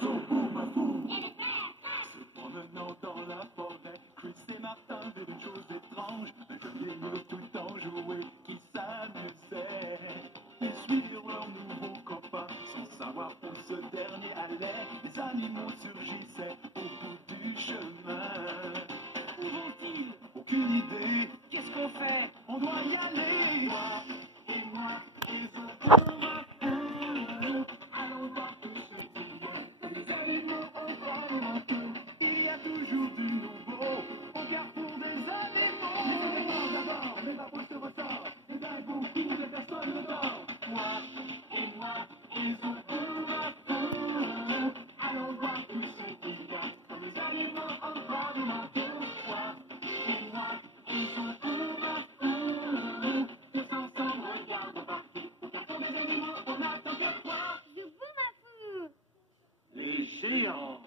Zobo Mafou. Se promenant dans la forêt, Chris et Martin virent une chose étrange. Un jeune vieillot tout le temps joué qui s'amusait. Ils suivirent leur nouveau copain sans savoir où ce dernier allait. Les animaux surgissaient au bout du chemin. Où vont-ils? Aucune idée. Qu'est-ce qu'on fait? On doit y aller. Moi et moi et Zobo Mafou. Allons voir tout ce qu'il y a. Les animaux ont vraiment tout. Il y a toujours du nouveau au carrefour des animaux. Les éléments d'abord, les babouches se ressortent. Les dingues qui ne personne ne dort. Moi et Zobo Mafou. Allons voir tout ce qu'il y a. Les animaux ont vraiment tout. Moi et Zobo Mafou. Tous ensemble, regardons partout. Au carrefour des animaux, on attend que toi. Zobo Mafou. Les géants.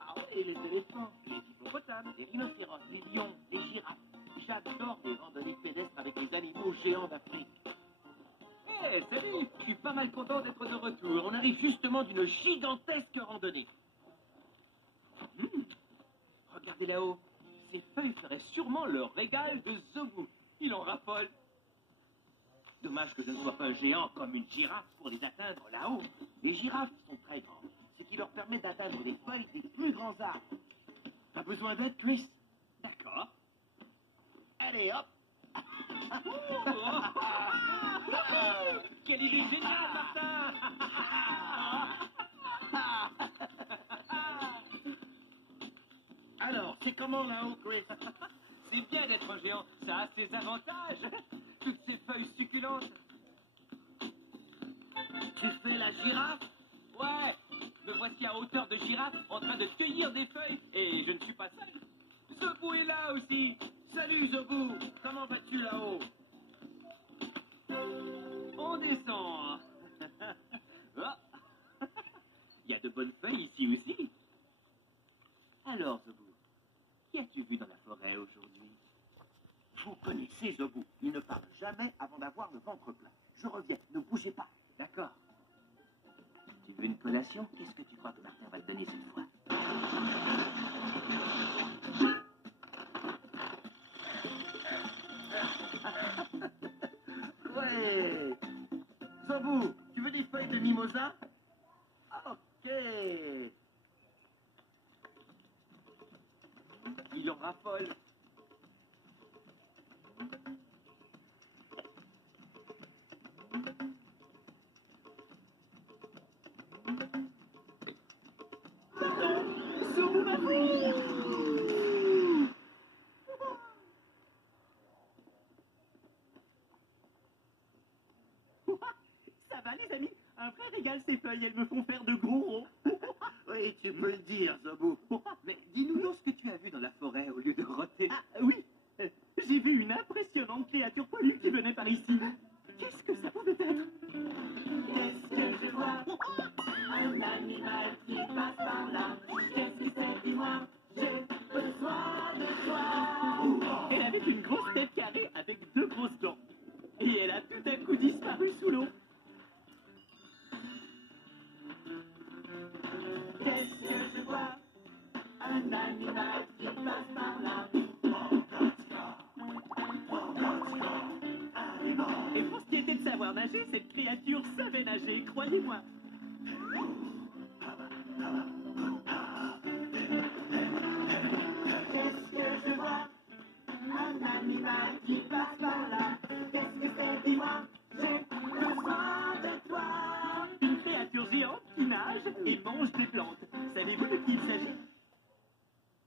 Ah oui, les éléphants, les hippopotames, les rhinocéros, les lions, les girafes. J'adore les randonnées pédestres avec les animaux géants d'Afrique. Hé, salut, je suis pas mal content d'être de retour. On arrive justement d'une gigantesque randonnée. Regardez là-haut. Ces feuilles feraient sûrement le régal de Zobo. Il en raffole. Dommage que je ne sois pas un géant comme une girafe pour les atteindre là-haut. Les girafes sont très grandes, ce qui leur permet d'atteindre les feuilles des plus grands arbres. Pas besoin d'aide, Chris? D'accord. Allez, hop. Quelle idée géniale, Martin. Alors, c'est comment là-haut, Chris? C'est bien d'être un géant, ça a ses avantages. Toutes ces feuilles succulentes. Tu fais la girafe? Ouais, me voici à hauteur de girafe en train de cueillir des feuilles et je ne suis pas seul. Zobo est là aussi. Salut Zobo, comment vas-tu là-haut? On descend. Oh. Il y a de bonnes feuilles ici aussi. Alors Zobo, qui as-tu vu dans la forêt aujourd'hui? Vous connaissez Zobo, il ne parle jamais avant d'avoir le ventre plein. Je reviens, ne bougez pas. D'accord. Tu veux une collation? Qu'est-ce que tu crois que Martin va te donner cette fois? Ouais. Zobo, tu veux des feuilles de mimosa? Ok. Il en raffole. Zobo Mafou. Ça va les amis? Un vrai régal ces feuilles, elles me font faire de gros ronds. Oui, tu peux le dire, Zobo. Mais dis-nous donc ce que tu as vu dans la forêt au lieu de roter. Ah oui, j'ai vu une impressionnante créature poilue qui venait par ici. Qu'est-ce que ça pouvait être? Qu'est-ce que je vois? Un animal qui passe par là. Qu'est-ce que c'est? Dis-moi. J'ai besoin de toi. Elle avait une grosse tête carrée avec deux grosses dents. Et elle a tout à coup disparu sous l'eau. Qu'est-ce que je vois? Un animal qui passe par là. Et pour ce qui était de savoir nager, cette créature savait nager, croyez-moi. Qu'est-ce que je vois? Un animal qui passe par là. Qu'est-ce que c'est? Dis-moi. J'ai besoin de toi. Une créature géante qui nage et mange des plantes. Savez-vous de qui il s'agit?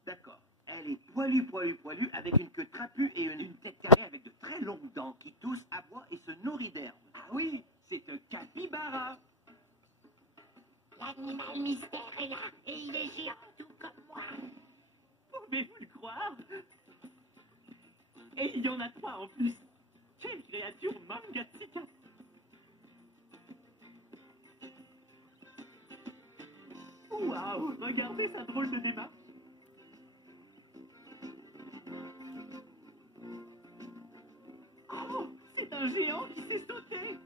D'accord. Elle est poilue, avec une queue trapue et une tête carrée avec de très longues dents qui tousse, aboie et se nourrit d'herbe. Ah oui, c'est un capybara. L'animal mystère est là et il est géant tout comme moi. Pouvez-vous le croire? Et il y en a trois en plus. Quelle créature mangatsika! Waouh, regardez sa drôle de démarche. Oh, c'est un géant qui s'est sauté.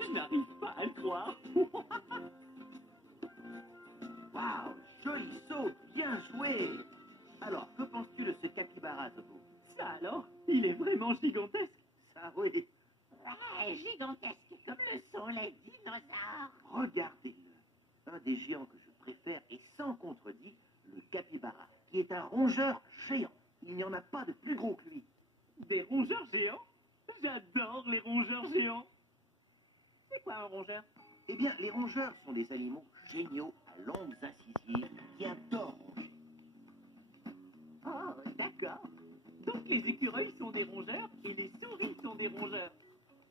Je n'arrive n'arrive pas à le croire. Waouh, joli saut, bien joué. Alors, que penses-tu de ce capybara, Zobo? Ça alors, il est vraiment gigantesque. Ça, oui. Ouais, gigantesque comme le sont les dinosaures. Regardez-le. Un des géants que je préfère est sans contredit le capybara, qui est un rongeur géant. Il n'y en a pas de plus gros que lui. Des rongeurs géants? J'adore les rongeurs géants. C'est quoi un rongeur? Eh bien, les rongeurs sont des animaux géniaux à longues incisives qui adorent ronger. Oh, d'accord. Donc les écureuils sont des rongeurs et les souris sont des rongeurs.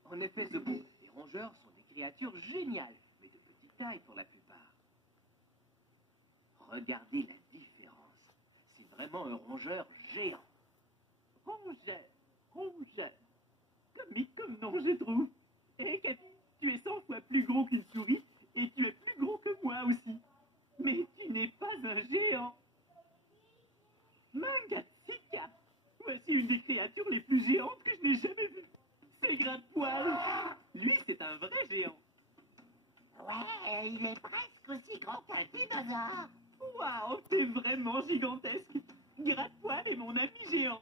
En effet, Zobo, les rongeurs sont des créatures géniales, mais de petite taille pour la plupart. Regardez la différence. C'est vraiment un rongeur géant. Rongeur, rongeur. Comique comme nom, je trouve. Et Capi, tu es 100 fois plus gros qu'une souris et tu es plus gros que moi aussi. Mais tu n'es pas un géant. Mangatsika. Voici une des créatures les plus géantes que je n'ai jamais vues. C'est Gratte-Poil. Lui, c'est un vrai géant. Ouais, il est presque aussi grand qu'un dinosaure. Waouh, t'es vraiment gigantesque. Gratte-Poil est mon ami géant.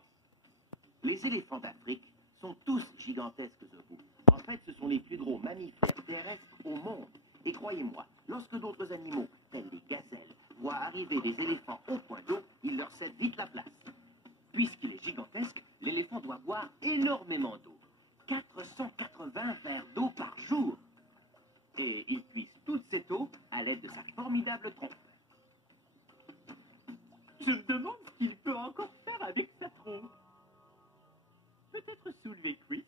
Les éléphants d'Afrique sont tous gigantesques, Zobo. En fait, ce sont les plus gros mammifères terrestres au monde. Et croyez-moi, lorsque d'autres animaux, tels les gazelles, voient arriver des éléphants au point d'eau, ils leur cèdent vite la place. Puisqu'il est gigantesque, l'éléphant doit boire énormément d'eau. 480 verres d'eau par jour. Et il puise toute cette eau à l'aide de sa formidable trompe. Je me demande ce qu'il peut encore faire avec sa trompe. Peut-être soulever Chris.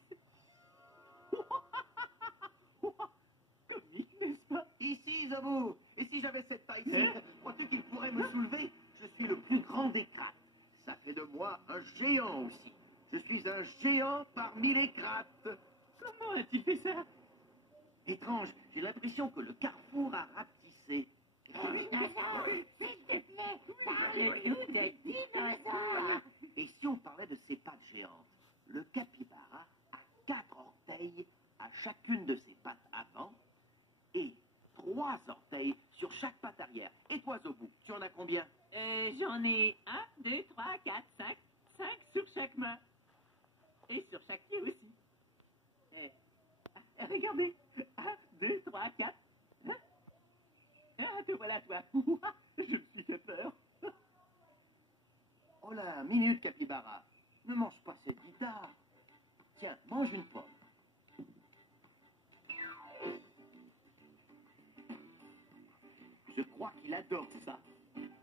Comique, n'est-ce pas? Ici, Zobo. Et si j'avais cette taille-ci, crois-tu qu'il pourrait me soulever? Je suis le plus grand des krates. Ça fait de moi un géant aussi. Je suis un géant parmi les krates. Comment a-t-il fait ça? Étrange, j'ai l'impression que le carrefour a rapetissé. Les dinosaures, s'il te plaît, parle-nous de dinosaures. Et si on parlait de ses pattes géantes? Le capybara a 4 orteils à chacune de ses pattes avant et 3 orteils sur chaque patte arrière. Et toi, Zobo, tu en as combien? J'en ai 1, 2, 3, 4, 5. 5 sur chaque main. Et sur chaque pied aussi. Regardez. 1, 2, 3, 4. Ah, te voilà, toi. Je me suis fait peur. Oh là, minute, capybara. Ne mange pas cette guitare. Tiens, mange une pomme. Je crois qu'il adore ça.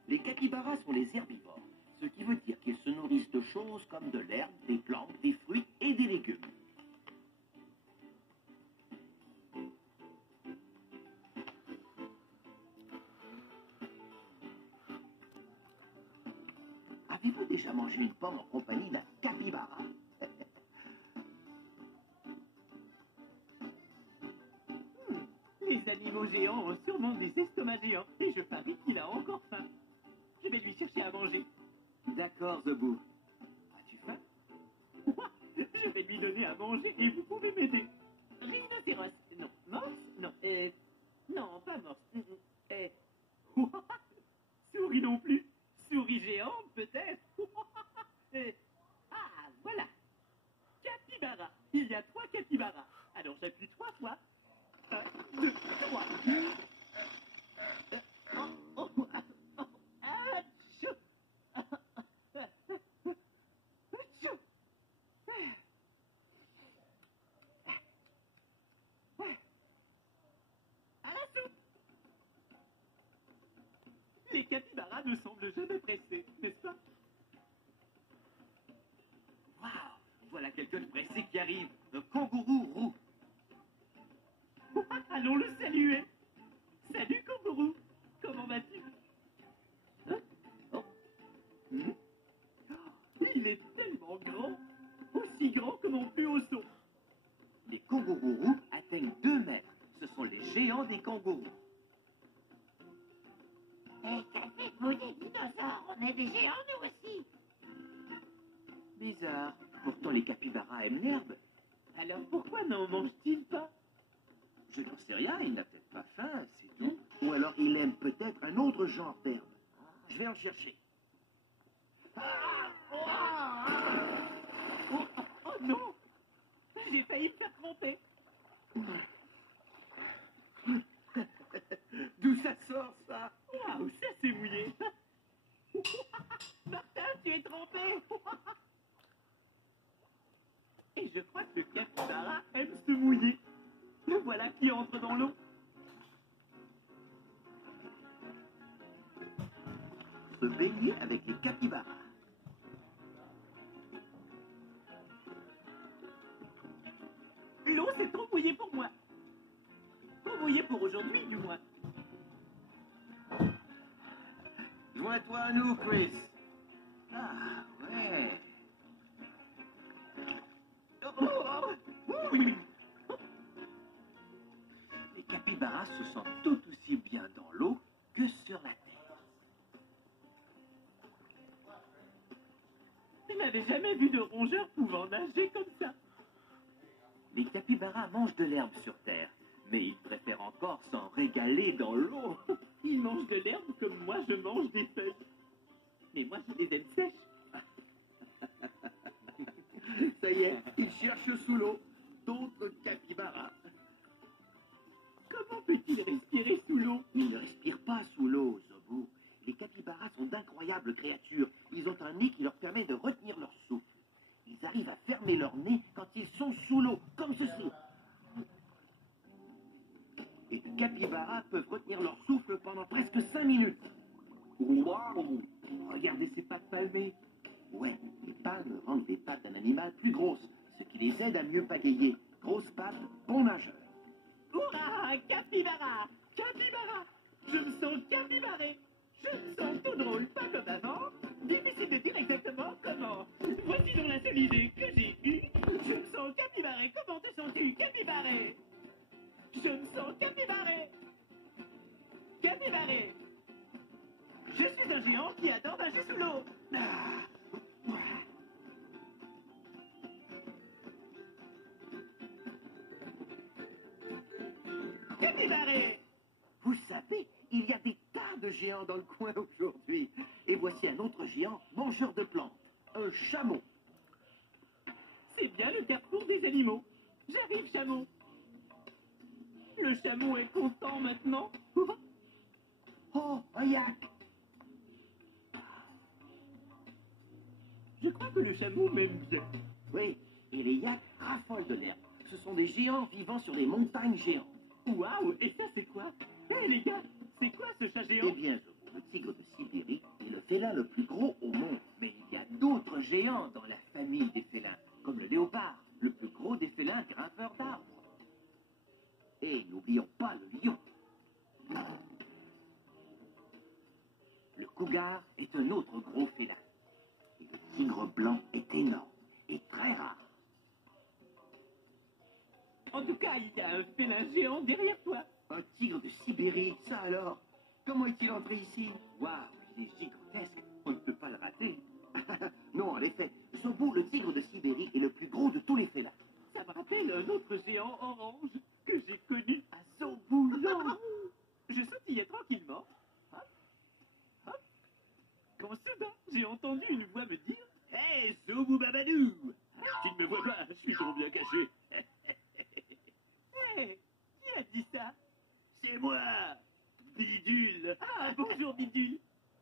Les capybaras sont les herbivores, ce qui veut dire qu'ils se nourrissent de choses comme de l'herbe, des plantes, des fruits et des légumes. Avez-vous déjà mangé une pomme en compagnie d'un capybara? Les animaux géants ont sûrement des estomacs géants. Et je parie qu'il a encore faim. Je vais lui chercher à manger. D'accord, Zobo. As-tu faim? Je vais lui donner à manger et vous pouvez m'aider. Rhinocéros. Non. Morse. Non. Non, pas morse. Souris non plus. Souris géante, peut-être. Ah, voilà. Capybara. Il y a 3 capybaras. Alors j'appuie 3 fois. 1, 2, 3. À la soupe. Les capybaras ne semblent jamais pressés, n'est-ce pas? Waouh! Voilà quelqu'un de pressé qui arrive. Un kangourou roux. Allons le saluer. Salut, kangourou. Comment vas-tu? Hein? Oh. Il est tellement grand. Aussi grand que mon plus haut saut. Les kangourous roux atteignent 2 mètres. Ce sont les géants des kangourous. Et qu'avez-vous des dinosaures? On est des géants, nous aussi. Bizarre. Pourtant, les capybaras aiment l'herbe. Alors pourquoi n'en mangent-ils pas? Je n'en sais rien, il n'a peut-être pas faim, c'est tout. Ou alors il aime peut-être un autre genre d'herbe. Je vais en chercher. Oh non! J'ai failli me faire tromper. D'où ça sort, ça? Waouh, ça c'est mouillé. Martin, tu es trompé. Et je crois que le capybara aime se mouiller. Le voilà qui entre dans l'eau. Se baigner avec les capybaras. L'eau c'est trop mouillé pour moi. Trop mouillé pour aujourd'hui du moins. Joins-toi à nous, Chris. Ah, ouais. Oui. Les capybaras se sentent tout aussi bien dans l'eau que sur la terre. Je n'avais jamais vu de rongeur pouvant nager comme ça. Les capybaras mangent de l'herbe sur terre, mais ils préfèrent encore s'en régaler dans l'eau. Ils mangent de l'herbe comme moi je mange des feuilles. Mais moi je les aime sèches. Ça y est, il cherche sous l'eau d'autres capybaras. Comment peut-il respirer sous l'eau? Ils ne respirent pas sous l'eau, Zobu. Les capybaras sont d'incroyables créatures. Ils ont un nez qui leur permet de retenir leur souffle. Ils arrivent à fermer leur nez quand ils sont sous l'eau, comme ceci. Et les capybaras peuvent retenir leur souffle pendant presque 5 minutes. Waouh! Regardez ces pattes palmées. Ouais, les palmes rendent les pattes d'un animal plus grosses, ce qui les aide à mieux pagayer. Grosses pattes, bon nageur. Hurrah, capybara! Capybara! Je me sens capybaré! Je me sens tout drôle, pas comme avant. Difficile de dire exactement comment. Voici donc la seule idée que j'ai eue. Je me sens capybaré. Comment te sens-tu, capybaré? Je me sens capybaré. Capybaré. Je suis un géant qui adore nager sous l'eau. Capybaré. Vous savez, il y a des tas de géants dans le coin aujourd'hui. Et voici un autre géant, mangeur de plantes. Un chameau. C'est bien le carrefour des animaux. J'arrive, chameau. Le chameau est content maintenant. Oh, un yak. Je crois que le chameau m'aime bien. Oui, et les yaks raffolent de l'herbe. Ce sont des géants vivant sur les montagnes géantes. Waouh, et ça c'est quoi? Hé les gars, c'est quoi ce chat Eh géant? bien, le tigre de Sibérie est le félin le plus gros au monde. Mais il y a d'autres géants dans la famille des félins, comme le léopard, le plus gros des félins grimpeurs d'arbres. Et n'oublions pas le lion. Le cougar est un autre gros félin. Et le tigre blanc est énorme et très rare. En tout cas, il y a un félin géant derrière toi. Un tigre de Sibérie, ça alors? Comment est-il entré ici? Waouh, il est gigantesque. On ne peut pas le rater. Non, en effet, Zobu, le tigre de Sibérie, est le plus gros de tous les félins. Ça me rappelle un autre géant orange que j'ai connu à Zoboulan. Je sautillais tranquillement. Hop, hop. Quand soudain, j'ai entendu une voix me dire « Hé, Zobou Babadou! Tu ne me vois pas, je suis trop bien caché. » Ouais, qui a dit ça? C'est moi, Bidule. Ah, bonjour Bidule.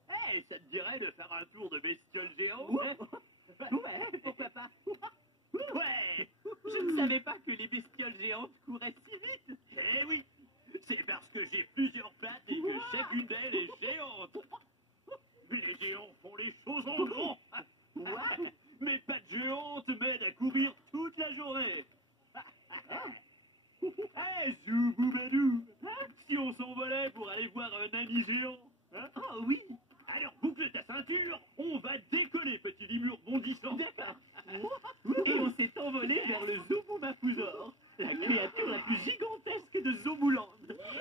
Hé, ça te dirait de faire un tour de bestiole géante? Ouais, pourquoi pas? Ouais, je ne savais pas que les bestioles géantes couraient si vite. Eh oui, c'est parce que j'ai plusieurs pattes et que chacune d'elles est géante. Les géants font les choses en grand. Ouais, mes pattes géantes m'aident à courir toute la journée. Hé, Zouboubadou, si on s'envolait pour aller voir un ami géant, hein? Oh oui. Alors boucle ta ceinture, on va décoller, petit limur bondissant. D'accord. Et on s'est envolé vers le Zoboumafouzor, la créature la plus gigantesque de Zobouland.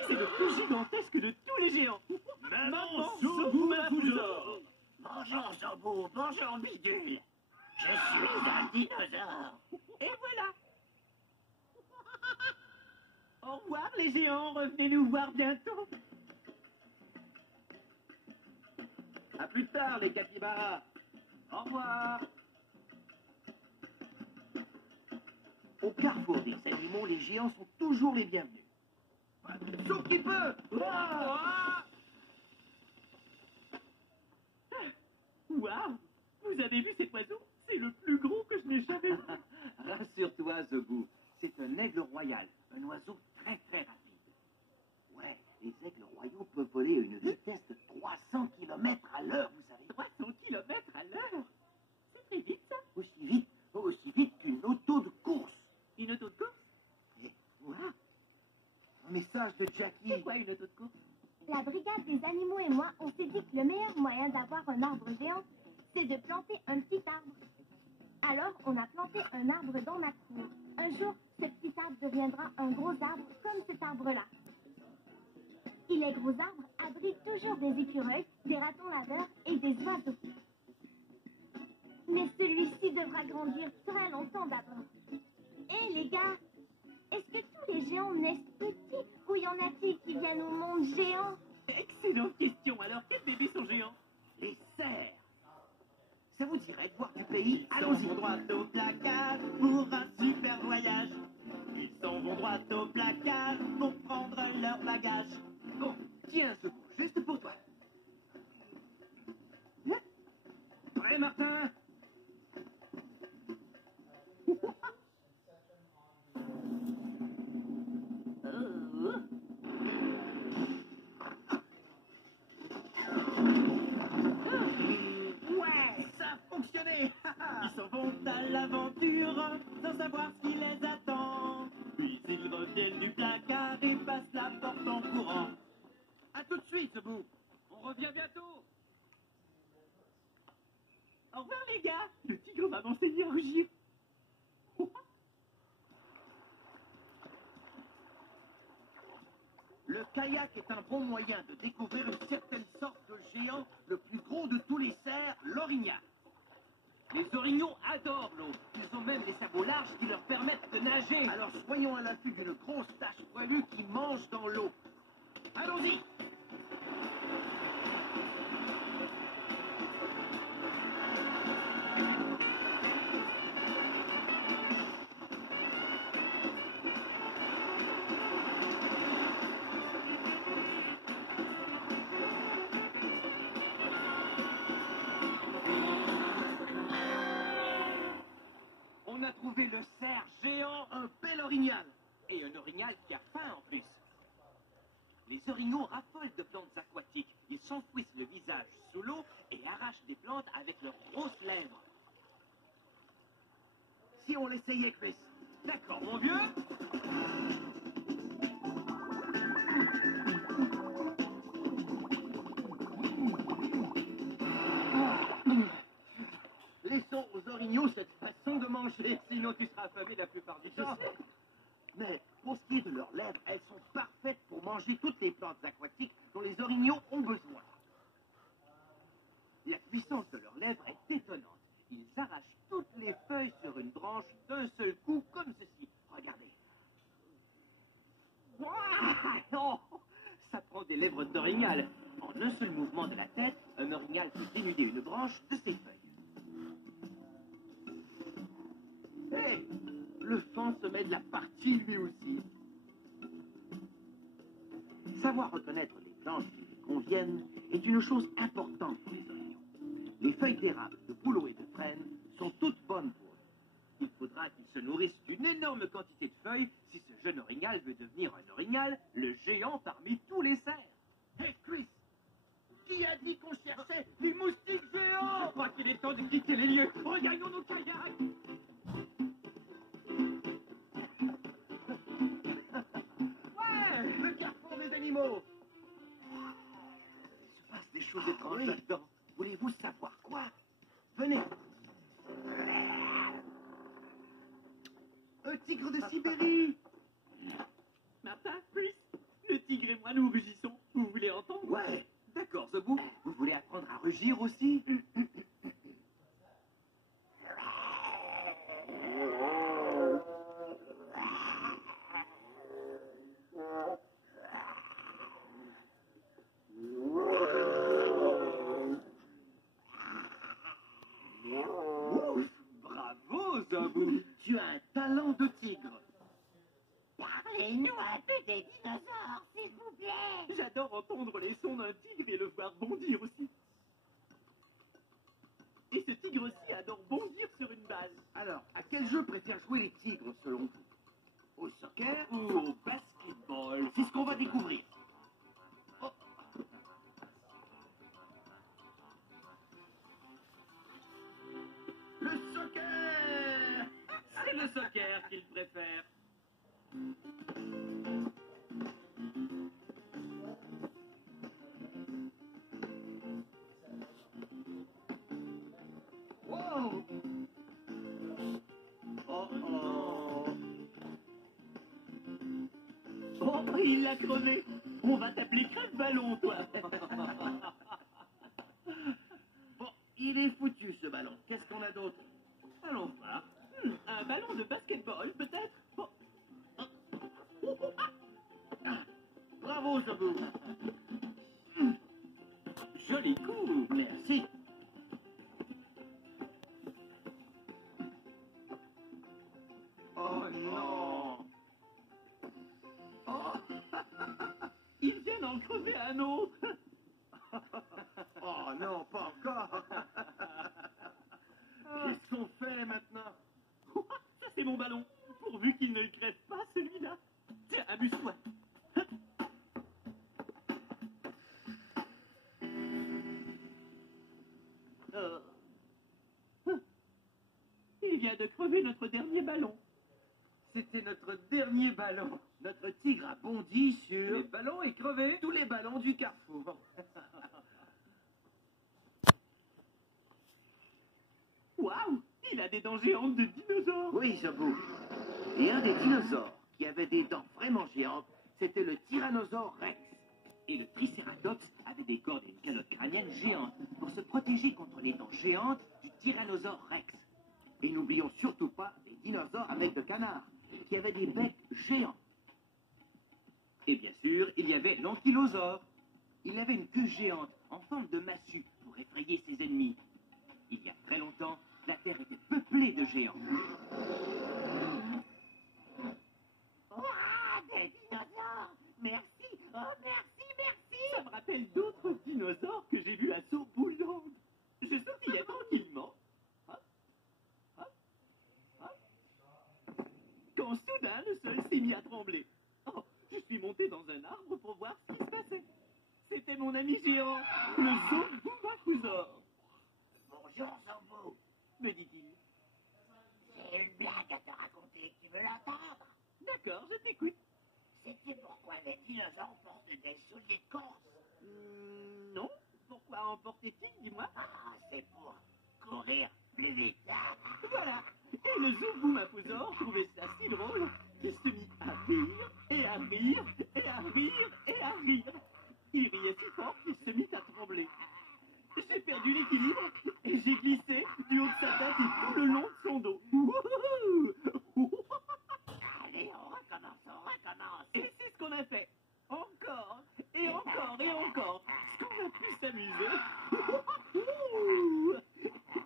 C'est le plus gigantesque de tous les géants. Maman Zoboumafouzor. Bonjour Zobo, bonjour Bidule. Je suis un dinosaure. Et voilà. Au revoir les géants, revenez nous voir bientôt. À plus tard, les capybaras. Au revoir. Au carrefour des animaux, les géants sont toujours les bienvenus. Sauf qu'il peut. Waouh! Vous avez vu cet oiseau? C'est le plus gros que je n'ai jamais vu. Rassure-toi, Zobou. C'est un aigle royal, un oiseau très très rapide. Ouais, les aigles royaux peuvent voler à une vitesse de 300 km à l'heure, vous savez. 300 km à l'heure. C'est très vite, ça. Aussi vite qu'une auto de course. Une auto de course? Et voilà. Un message de Jackie. C'est quoi une auto de course? La brigade des animaux et moi, on s'est dit que le meilleur moyen d'avoir un arbre géant, c'est de planter un petit arbre. Alors, on a planté un arbre dans ma cour. Un jour, ce petit arbre deviendra un gros arbre comme cet arbre-là. Et les gros arbres abritent toujours des écureuils, des ratons laveurs et des oiseaux. Mais celui-ci devra grandir très longtemps d'abord. Hé les gars, est-ce que tous les géants naissent petits ou y en a-t-il qui viennent au monde géant? Excellente question. Alors, quels bébés sont géants? Les cerfs. Ça vous dirait de voir du pays? Allons-y. Ils sont droit au placard pour un super voyage. Ils s'en vont droit au placard pour prendre leur bagage. Bon, tiens, Zobou, juste pour toi. Prêt, Martin? Ouais, ça a fonctionné. Ils s'en vont à l'aventure sans savoir ce qui les attend. Puis ils reviennent du placard et passent la porte en courant. À tout de suite, Zobou. On revient bientôt. Au revoir les gars. Le tigre va m'enseigner à rugir. Le kayak est un bon moyen de découvrir une certaine sorte de géant, le plus gros de tous les cerfs, l'orignal. Les orignaux adorent l'eau. Ils ont même des sabots larges qui leur permettent de nager. Alors soyons à l'affût d'une grosse tache poilue qui mange dans l'eau. Allons-y! On a trouvé le cerf géant Un bel orignal! et un orignal qui a faim en plus. Les orignaux raffolent de plantes aquatiques. Ils s'enfouissent le visage sous l'eau et arrachent des plantes avec leurs grosses lèvres. Si on l'essayait, Chris. D'accord, mon vieux. Laissons aux orignaux cette façon de manger. Sinon, tu seras affamé la plupart du Je temps. sais. Mais pour ce qui est de leurs lèvres, elles sont parfaites pour manger toutes les plantes aquatiques dont les orignaux ont besoin. La puissance de leurs lèvres est étonnante. Ils arrachent toutes les feuilles sur une branche d'un seul coup, comme ceci. Regardez. Waouh! Oh, ça prend des lèvres d'orignal. En un seul mouvement de la tête, un orignal peut dénuder une branche de ses feuilles. Hé! Le fan se met de la partie lui aussi. Savoir reconnaître les plantes qui lui conviennent est une chose importante pour les orignaux. Les feuilles d'érable, de bouleau et de frêne sont toutes bonnes pour eux. Il faudra qu'ils se nourrissent d'une énorme quantité de feuilles si ce jeune orignal veut devenir un orignal, le géant parmi tous les cerfs. Hé, Chris! Qui a dit qu'on cherchait les moustiques géants? Je crois qu'il est temps de quitter les lieux. Regagnons nos kayaks. Ouais! Le carrefour des animaux! Il se passe des choses étranges là-dedans. Voulez-vous savoir quoi? Venez! Un tigre de Sibérie! Martin, Chris, le tigre et moi nous rugissons. Vous voulez entendre? Ouais! D'accord, Zobou. Vous voulez apprendre à rugir aussi? savoir bondir aussi. Et ce tigre aussi adore bondir sur une balle. Alors, à quel jeu préfèrent jouer les tigres, selon vous? Au soccer Ou au basketball. C'est ce qu'on va découvrir. Oh. Le soccer! C'est le soccer qu'il préfère. Wow! Oh oh! Oh, il l'a crevé. On va t'appeler crève-ballon, toi. Bon, il est foutu ce ballon. Qu'est-ce qu'on a d'autre? Allons voir. Un ballon de basketball, peut-être. Oh. Bravo, Zabou! Joli coup. Merci. Oh non! Oh, Il vient d'en crever un autre. oh non, pas encore! Qu'est-ce qu'on fait maintenant? Ça, c'est mon ballon. Pourvu qu'il ne le crève pas, celui-là. Tiens, amuse-toi. Il vient de crever notre dernier ballon. C'était notre dernier ballon. Notre tigre a bondi sur... Les ballons est crevé. tous les ballons du carrefour. Waouh, il a des dents géantes de dinosaures. Oui, Zabou. Et un des dinosaures qui avait des dents vraiment géantes, c'était le Tyrannosaure Rex. Et le Triceratops avait des cordes et une calotte crânienne géante pour se protéger contre les dents géantes du Tyrannosaure Rex. Et n'oublions surtout pas les dinosaures avec le canard, qui avaient des becs géants. Et bien sûr, il y avait l'ankylosaure. Il avait une queue géante en forme de massue pour effrayer ses ennemis. Il y a très longtemps, la Terre était peuplée de géants. Ouah, des dinosaures! Merci! Oh, merci, merci! Ça me rappelle d'autres dinosaures que j'ai vus à Sauboulong. Je sortais tranquillement. Hop, hop, hop. Quand soudain, le sol s'est mis à trembler. Oh, je suis monté dans un arbre pour voir ce qui se passait. C'était mon ami géant, le Zomboumapousaure. Bonjour, Zombou. Me dit-il. J'ai une blague à te raconter. Tu veux l'entendre? D'accord, je t'écoute. Sais-tu pourquoi les dinosaures portent des souliers de course? Non. Pourquoi en portait-il, dis-moi? Ah, c'est pour courir plus vite. Voilà. Et le Zomboumapousaure trouvait ça si drôle qu'il se mit à rire, et à rire, et à rire, et à rire. Il riait si fort qu'il se mit à trembler. J'ai perdu l'équilibre et j'ai glissé du haut de sa tête et tout le long de son dos. Wouhou! Allez, on recommence. Et c'est ce qu'on a fait. Encore, et encore, et encore. Ce qu'on a pu s'amuser.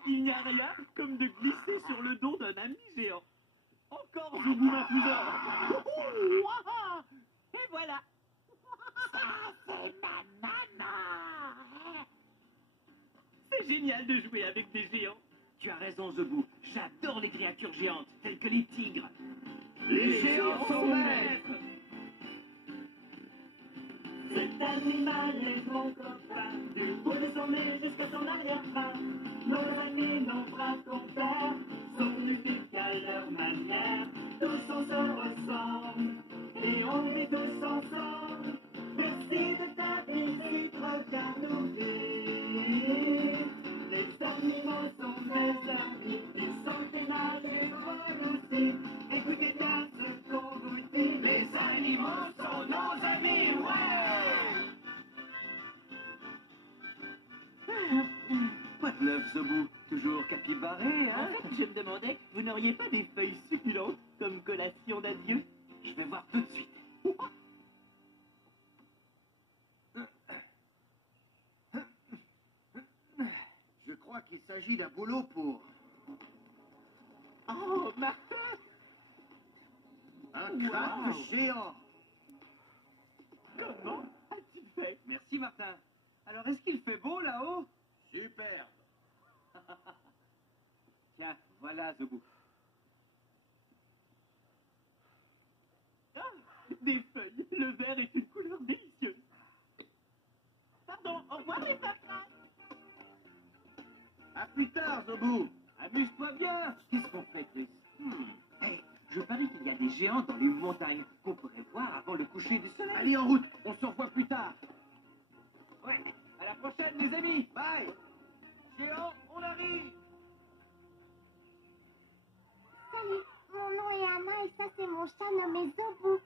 Il n'y a rien comme de glisser sur le dos d'un ami géant. Encore Zomboumapousaure. Ouah! Et voilà. Ça, c'est ma maman. C'est génial de jouer avec des géants. Tu as raison, Zebou. J'adore les créatures géantes, telles que les tigres. Les géants sont maîtres! Cet animal est mon copain, du bout de son nez jusqu'à son arrière-train. Nos amis n'ont pas qu'on faire, sont uniques à leur manière. Tous on se ressemble, et on vit tous ensemble. Merci de ta visite, regarde-nous vite. Les animaux sont mes amis, ils sont aimables et drôles aussi. Écoutez bien ce qu'on vous dit, les animaux sont nos amis, ouais! Quoi de neuf, Zebou? Toujours capybaré, En hein? fait, je me demandais, vous n'auriez pas des feuilles succulentes comme collation d'adieu? Je vais voir tout de suite. Je crois qu'il s'agit d'un boulot pour Oh, Martin! un crâne géant. Comment as-tu fait? Merci, Martin. Alors, est-ce qu'il fait beau là-haut? Superbe. Tiens, voilà Zobou. Ah, des feuilles. Le vert est une couleur délicieuse. Pardon, au revoir les papas. À plus tard, Zobou. Amuse-toi bien. Qu'est-ce qu'on fait, Chris? Hey, je parie qu'il y a des géants dans les montagnes qu'on pourrait voir avant le coucher du soleil. Allez, en route. On se revoit plus tard. Ouais, à la prochaine, les amis. Bye. Géants, on arrive. Salut, mon nom est Anna et ça c'est mon chat nommé Zobou.